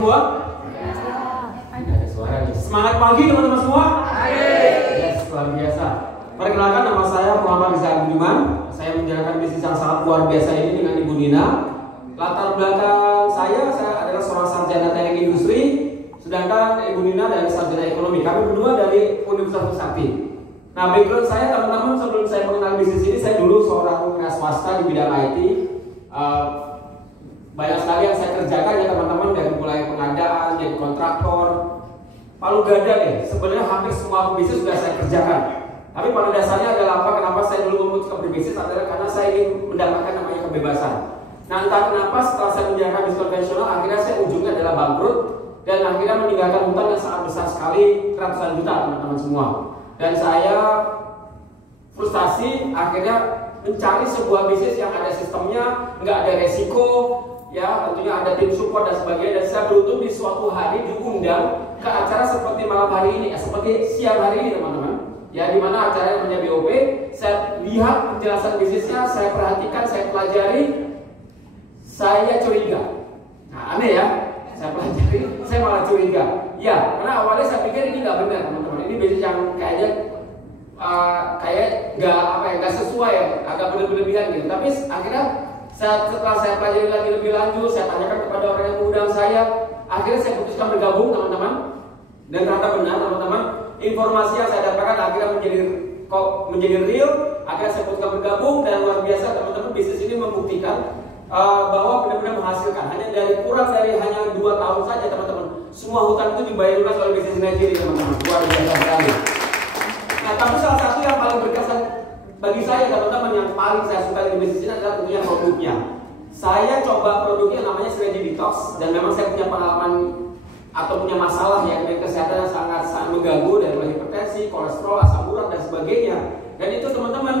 Semua? Ada suara nih. Semangat pagi teman-teman semua. Yes, luar biasa. Perkenalkan, nama saya Muhammad Rizal Budiman. Saya menjalankan bisnis yang sangat luar biasa ini dengan Ibu Nina. Latar belakang saya adalah seorang sarjana teknik industri, sedangkan Ibu Nina dari sarjana ekonomi. Kami berdua dari Universitas Trisakti. Nah, background saya teman-teman, sebelum saya mengenal bisnis ini, saya dulu seorang swasta di bidang IT. Banyak sekali yang saya kerjakan ya teman-teman, dari mulai pengadaan, jadi kontraktor, palu gada deh. Sebenarnya hampir semua bisnis sudah saya kerjakan. Tapi pada dasarnya adalah apa? Kenapa saya dulu memutuskan berbisnis adalah karena saya ingin mendapatkan namanya kebebasan. Nah, entah kenapa setelah saya menjalankan bisnis konvensional, akhirnya saya ujungnya adalah bangkrut dan akhirnya meninggalkan hutang yang sangat besar sekali, ratusan juta teman-teman semua. Dan saya frustasi, akhirnya mencari sebuah bisnis yang ada sistemnya, nggak ada resiko, ya tentunya ada tim support dan sebagainya. Dan saya beruntung di suatu hari diundang ke acara seperti malam hari ini, seperti siang hari ini teman-teman, ya dimana acaranya namanya BOP. Saya lihat penjelasan bisnisnya, saya perhatikan, saya pelajari, saya curiga. Nah, aneh ya, saya pelajari, saya malah curiga. Ya, karena awalnya saya pikir ini nggak benar teman-teman, ini bisnis yang kayaknya nggak sesuai ya, agak berlebihan gitu. Tapi akhirnya setelah saya pelajari lagi lebih lanjut, saya tanyakan kepada orang yang mengundang saya, akhirnya saya putuskan bergabung teman-teman. Dan ternyata benar teman-teman, informasi yang saya dapatkan akhirnya menjadi real. Akhirnya saya putuskan bergabung dan luar biasa teman-teman, bisnis ini membuktikan bahwa benar-benar menghasilkan. Kurang dari hanya 2 tahun saja teman-teman, semua hutang itu dibayar lunas oleh bisnis Nigeria teman-teman, luar biasa sekali. Nah, tapi salah satu yang paling berkesan bagi saya teman-teman, yang paling saya suka di bisnis ini adalah tentunya produknya. Saya coba produknya namanya Synergy Detox, dan memang saya punya pengalaman atau punya masalah ya dengan kesehatan yang sangat mengganggu, dari mulai hipertensi, kolesterol, asam urat dan sebagainya. Dan itu teman-teman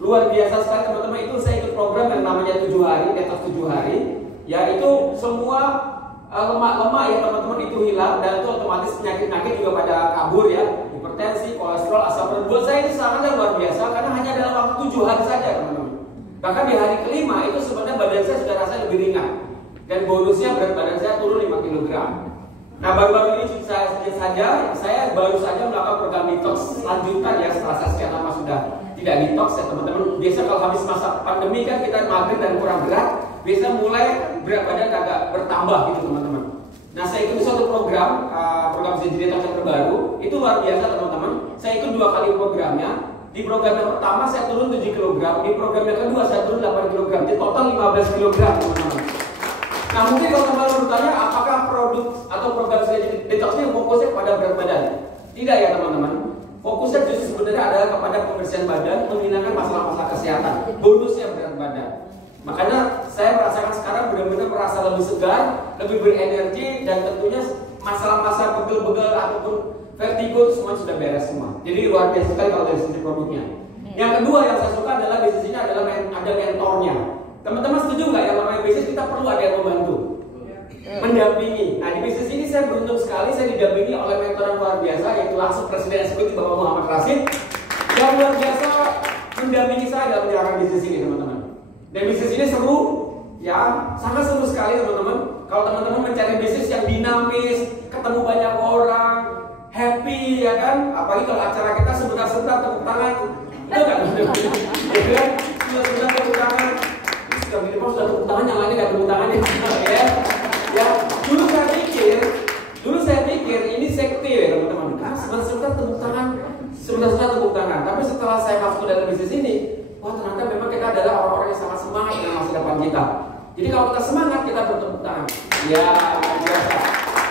luar biasa sekali teman-teman. Itu saya ikut program yang namanya 7 hari, detox 7 hari. Ya itu semua lemak-lemak ya teman-teman itu hilang, dan itu otomatis penyakit-penyakit juga pada kabur ya. Hipertensi, kolesterol, asam urat. Buat saya ini sangat luar biasa karena hanya dalam waktu 7 hari saja teman-teman. Bahkan di hari kelima itu sebenarnya badan saya sudah rasa lebih ringan. Dan bonusnya berat badan saya turun 5 kg. Nah, baru-baru ini saya baru saja melakukan program detox lanjutan ya, setelah saya sekian lama sudah tidak detox ya teman-teman. Biasa kalau habis masa pandemi kan kita mager dan kurang berat, biasa mulai berat badan agak bertambah gitu teman-teman. Nah, saya ikut suatu program Synergy Detox yang terbaru, itu luar biasa teman-teman. Saya ikut 2 kali programnya. Di program yang pertama saya turun 7 kg, di program yang kedua saya turun 8 kg, di total 15 kg teman-teman. Nah, mungkin kalau teman-teman bertanya apakah produk atau program Synergy Detox ini fokusnya pada berat badan? Tidak ya teman-teman. Fokusnya justru sebenarnya adalah kepada pembersihan badan, menghilangkan masalah-masalah kesehatan. Bonusnya berat badan. Makanya saya merasakan sekarang benar-benar merasa lebih segar, lebih berenergi, dan tentunya masalah-masalah pegel-pegel ataupun vertigo itu semua sudah beres semua. Jadi luar biasa sekali kalau dari sisi produknya. Yang kedua yang saya suka adalah bisnis ini adalah ada mentornya. Teman-teman setuju nggak yang namanya bisnis kita perlu ada yang membantu, mendampingi. Nah, di bisnis ini saya beruntung sekali, saya didampingi oleh mentor yang luar biasa, yaitu langsung Presiden Eksekutif Bapak Muhammad Rashid, yang luar biasa mendampingi saya dalam menjalankan bisnis ini teman-teman. Dan bisnis ini seru, ya sangat seru sekali teman-teman. Kalau teman-teman mencari bisnis yang dinamis, ketemu banyak orang, happy ya kan, apalagi kalau acara kita sebentar-sebentar tepuk tangan, itu kan, ya kan, sebentar tepuk tangan. Sudah gini sudah tepuk tangan, yang lainnya nggak tepuk tangan ya. Ya, dulu saya pikir ini sekte ya teman-teman. Karena sebentar tepuk tangan, sebentar tepuk tangan. Tapi setelah saya masuk ke dalam bisnis ini, wah ternyata memang kita adalah orang-orang yang sangat semangat dengan masa depan kita. Jadi kalau kita semangat, kita bertepuk tangan. Ya, biasa.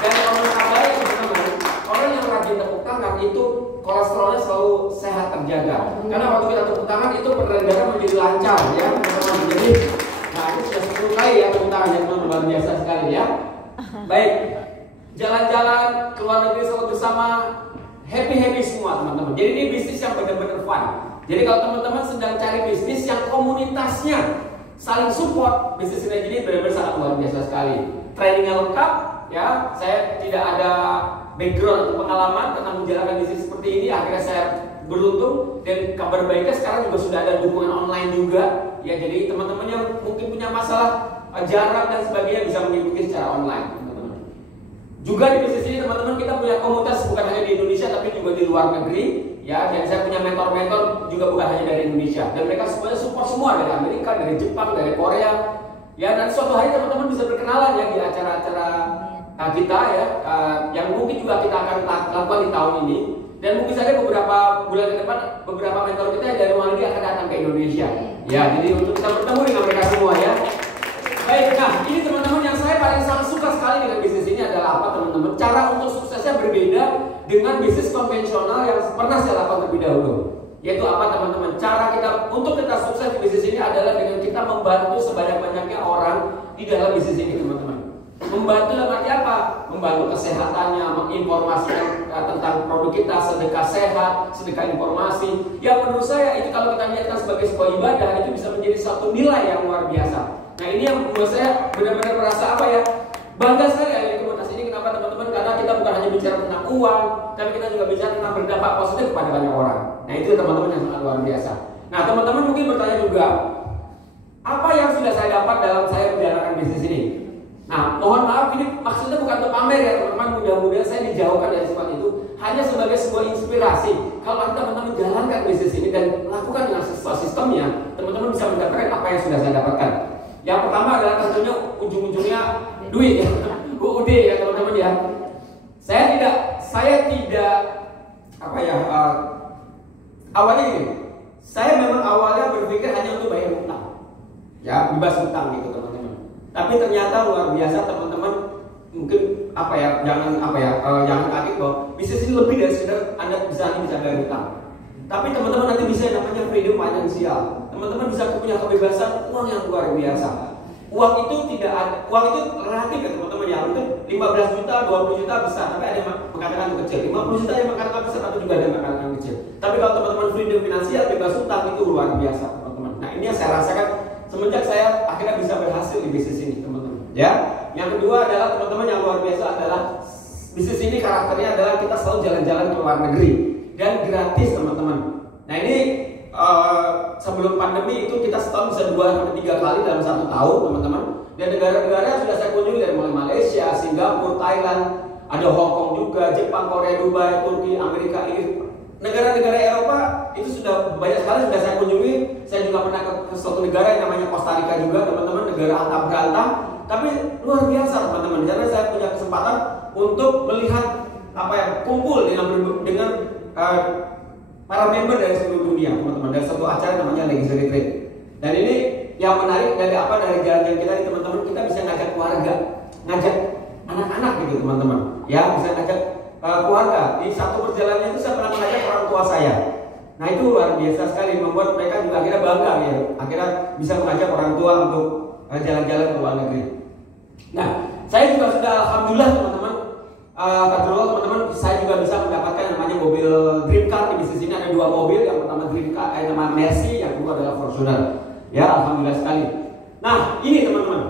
Dan kalau menurut saya teman-teman, orang yang rajin tepuk tangan itu kolesterolnya selalu sehat terjaga. Karena waktu kita tepuk tangan itu peredaran darah menjadi lancar ya teman-teman. Jadi nah, itu sudah 10 kali ya tepuk tangan ya teman-teman, luar biasa sekali ya. Baik, jalan-jalan ke luar negeri selalu bersama, happy semua teman-teman. Jadi ini bisnis yang benar-benar fun. Jadi kalau teman-teman sedang cari bisnis yang komunitasnya saling support, bisnis ini benar-benar sangat luar biasa sekali. Trainingnya lengkap ya. Saya tidak ada background atau pengalaman tentang menjalankan bisnis seperti ini. Akhirnya saya beruntung, dan kabar baiknya sekarang juga sudah ada dukungan online juga ya. Jadi teman-teman yang mungkin punya masalah jarak dan sebagainya bisa mengikuti secara online teman-teman. Juga di bisnis ini teman-teman kita punya komunitas bukan hanya di Indonesia tapi juga di luar negeri ya, dan saya punya mentor-mentor juga bukan hanya dari Indonesia, dan mereka semuanya support semua dari Amerika, dari Jepang, dari Korea ya. Dan suatu hari teman-teman bisa berkenalan ya di acara-acara kita ya, yang mungkin juga kita akan lakukan di tahun ini, dan mungkin saja beberapa bulan ke depan beberapa mentor kita dari luar negeri akan datang ke Indonesia ya, jadi untuk kita bertemu dengan mereka semua ya. Baik, nah ini teman-teman yang saya paling sangat suka sekali dengan bisnis ini adalah apa teman-teman? Cara untuk suksesnya berbeda dengan bisnis konvensional yang pernah saya lakukan terlebih dahulu. Yaitu apa teman-teman? Cara kita untuk kita sukses di bisnis ini adalah dengan kita membantu sebanyak-banyaknya orang di dalam bisnis ini teman-teman. Membantu dalam arti apa? Membantu kesehatannya, menginformasikan tentang produk kita, sedekah sehat, sedekah informasi. Yang menurut saya itu kalau kita niatkan sebagai sebuah ibadah itu bisa menjadi satu nilai yang luar biasa. Nah ini yang membuat saya benar-benar merasa apa ya, bangga sekali ada di komunitas ini. Kenapa teman-teman? Karena kita bukan hanya bicara tentang uang, tapi kita juga bicara tentang berdampak positif kepada banyak orang. Nah itu teman-teman yang sangat luar biasa. Nah teman-teman mungkin bertanya juga, apa yang sudah saya dapat dalam saya menjalankan bisnis ini? Nah mohon maaf, ini maksudnya bukan untuk pamer ya teman-teman. Mudah-mudahan saya dijauhkan dari sifat itu, hanya sebagai sebuah inspirasi. Kalau teman-teman jalankan bisnis ini dan lakukan dengan sesuai sistemnya, teman-teman bisa mendapatkan apa yang sudah saya dapatkan. Yang pertama adalah tentunya ujung-ujungnya duit ya, UUD ya teman-teman ya. Saya tidak apa ya, awalnya gini, saya memang awalnya berpikir hanya untuk bayar utang, ya bebas utang gitu teman-teman. Tapi ternyata luar biasa teman-teman, mungkin apa ya, jangan kaget bahwa bisnis ini lebih dari sekedar Anda bisa bayar utang. Tapi teman-teman nanti bisa yang namanya freedom finansial. Teman-teman bisa punya kebebasan uang yang luar biasa. Uang itu tidak ada, uang itu relatif ya teman-teman ya. Untuk 15 juta, 20 juta besar, tapi ada yang mengatakan kecil. 50 juta yang mengatakan besar, atau juga ada yang mengatakan kecil. Tapi kalau teman-teman freedom finansial, bebas utang itu luar biasa teman-teman. Nah ini yang saya rasakan semenjak saya akhirnya bisa berhasil di bisnis ini teman-teman. Ya. Yang kedua adalah teman-teman yang luar biasa adalah bisnis ini karakternya adalah kita selalu jalan-jalan ke luar negeri dan gratis teman-teman. Nah ini sebelum pandemi itu kita setahun bisa 2-3 kali dalam 1 tahun teman-teman. Dan negara-negara yang sudah saya kunjungi dari mulai Malaysia, Singapura, Thailand, ada Hong Kong juga, Jepang, Korea, Dubai, Turki, Amerika, Inggris. Negara-negara Eropa itu sudah banyak sekali sudah saya kunjungi. Saya juga pernah ke suatu negara yang namanya Costa Rica juga teman-teman, negara antah berantah. Tapi luar biasa teman-teman, karena saya punya kesempatan untuk melihat apa ya, kumpul dengan para member dari seluruh dunia teman-teman, dari satu acara namanya Legacy Retreat. Dan ini yang menarik dari jalan-jalan kita ini teman-teman, kita bisa ngajak keluarga, ngajak anak-anak gitu teman-teman ya, bisa ngajak keluarga. Di satu perjalanan itu saya pernah mengajak orang tua saya. Nah itu luar biasa sekali, membuat mereka juga akhirnya bangga ya, akhirnya bisa mengajak orang tua untuk jalan-jalan ke luar negeri. Nah saya juga sudah alhamdulillah teman-teman, teman-teman, saya juga bisa mendapatkan yang namanya mobil Dream Car. Di bisnis ini ada 2 mobil, yang pertama Dream Car, nama Mercy, yang kedua adalah Fortuner. Ya, alhamdulillah sekali. Nah, ini teman-teman,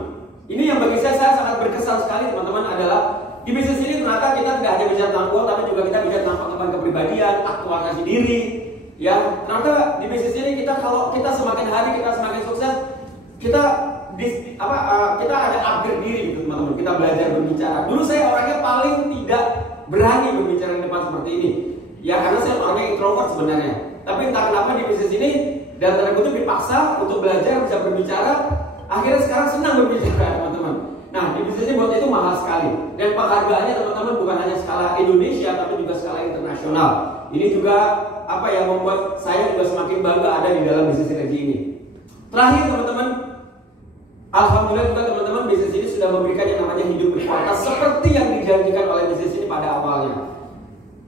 ini yang bagi saya sangat berkesan sekali teman-teman adalah di bisnis ini ternyata kita tidak hanya bicara tentang uang, tapi juga kita bicara tentang pengembangan kepribadian, aktualisasi diri. Ya, ternyata di bisnis ini kalau kita semakin hari kita semakin sukses, kita ada upgrade diri gitu teman-teman. Kita belajar berbicara. Dulu saya orangnya paling tidak berani berbicara di depan seperti ini. Ya karena saya orangnya introvert sebenarnya. Tapi entah kenapa di bisnis ini dan tanda kutip dipaksa untuk belajar bisa berbicara. Akhirnya sekarang senang berbicara teman-teman. Nah di bisnis ini buat itu mahal sekali. Dan penghargaannya teman-teman bukan hanya skala Indonesia tapi juga skala internasional. Ini juga apa yang membuat saya juga semakin bangga ada di dalam bisnis energi ini. Terakhir teman-teman, alhamdulillah juga teman-teman, bisnis ini sudah memberikan yang namanya hidup berkualitas seperti yang dijanjikan oleh bisnis ini pada awalnya.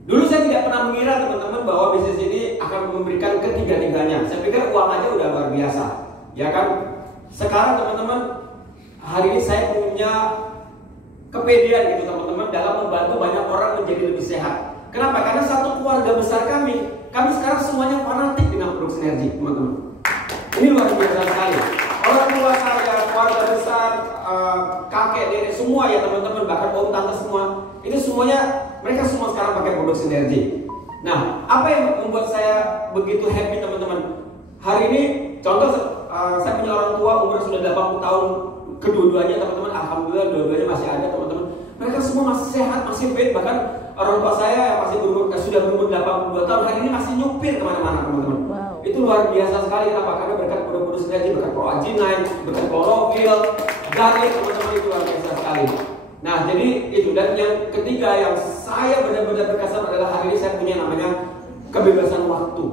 Dulu saya tidak pernah mengira teman-teman bahwa bisnis ini akan memberikan ketiga-tiganya. Saya pikir uang aja udah luar biasa, ya kan? Sekarang teman-teman, hari ini saya punya kepedean gitu teman-teman dalam membantu banyak orang menjadi lebih sehat. Kenapa? Karena satu keluarga besar kami sekarang semuanya fanatik dengan produk sinergi teman-teman. Ini luar biasa sekali. Orang tua saya, keluarga besar, kakek, nenek, semua ya teman-teman, bahkan om tante semua, itu semuanya mereka semua sekarang pakai produk sinergi. Nah, apa yang membuat saya begitu happy teman-teman? Hari ini, contoh saya punya orang tua umur sudah 80 tahun, kedua-duanya teman-teman, alhamdulillah dua-duanya masih ada teman-teman. Mereka semua masih sehat, masih fit. Bahkan orang tua saya yang masih sudah berumur 82 tahun hari ini masih nyupir kemana-mana, teman-teman. Wow. Itu luar biasa sekali. Kenapa? Karena berkat produk-produk sinergi, berkat proajinan, berkat klorofil, garlic, teman-teman, itu luar biasa sekali. Nah, jadi itu. Dan yang ketiga yang saya benar-benar berkesan adalah hari ini saya punya namanya kebebasan waktu.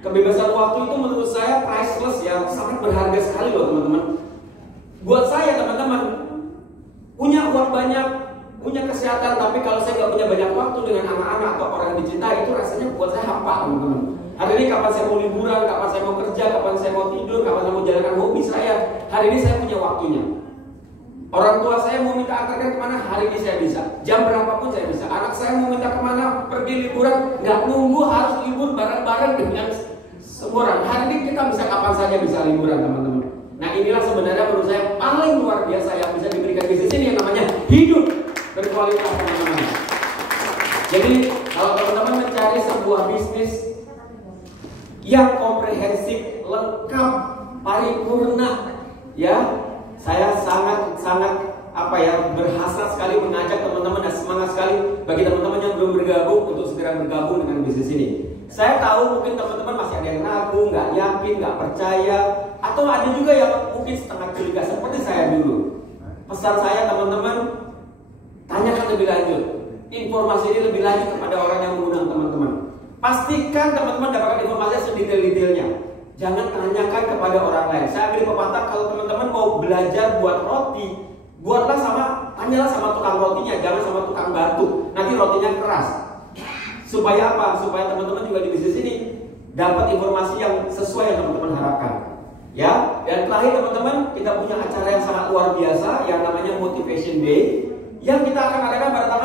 Kebebasan waktu itu menurut saya priceless ya, sangat berharga sekali loh teman-teman. Buat saya teman-teman, punya uang banyak, punya kesehatan, tapi kalau saya nggak punya banyak waktu dengan anak-anak atau orang yang dicintai, itu rasanya buat saya hampa teman-teman. Hari ini kapan saya mau liburan, kapan saya mau kerja, kapan saya mau tidur, kapan saya mau jalankan hobi saya, hari ini saya punya waktunya. Orang tua saya mau minta antarkan kemana, hari ini saya bisa. Jam berapapun saya bisa. Anak saya mau minta kemana, pergi liburan, nggak nunggu harus libur bareng-bareng dengan semua orang. Hari ini kita bisa kapan saja bisa liburan teman-teman. Nah inilah sebenarnya menurut saya paling luar biasa yang bisa diberikan bisnis ini yang namanya hidup berkualitas teman-teman. Jadi kalau teman-teman mencari sebuah bisnis yang komprehensif, lengkap, paripurna, ya, saya sangat berhasrat sekali mengajak teman-teman dan semangat sekali bagi teman-teman yang belum bergabung untuk segera bergabung dengan bisnis ini. Saya tahu mungkin teman-teman masih ada yang ragu, nggak yakin, nggak percaya, atau ada juga yang mungkin setengah curiga seperti saya dulu. Pesan saya teman-teman, tanyakan lebih lanjut, informasi ini lebih lanjut kepada orang yang mengundang teman-teman. Pastikan teman-teman dapatkan informasi sedetail-detailnya. Jangan tanyakan kepada orang lain. Saya beri pepatah, kalau teman-teman mau belajar buat roti, tanyalah sama tukang rotinya, jangan sama tukang batu. Nanti rotinya keras. Supaya apa? Supaya teman-teman juga di bisnis ini dapat informasi yang sesuai yang teman-teman harapkan. Ya, dan terakhir teman-teman, kita punya acara yang sangat luar biasa yang namanya Motivation Day yang kita akan adakan pada tanggal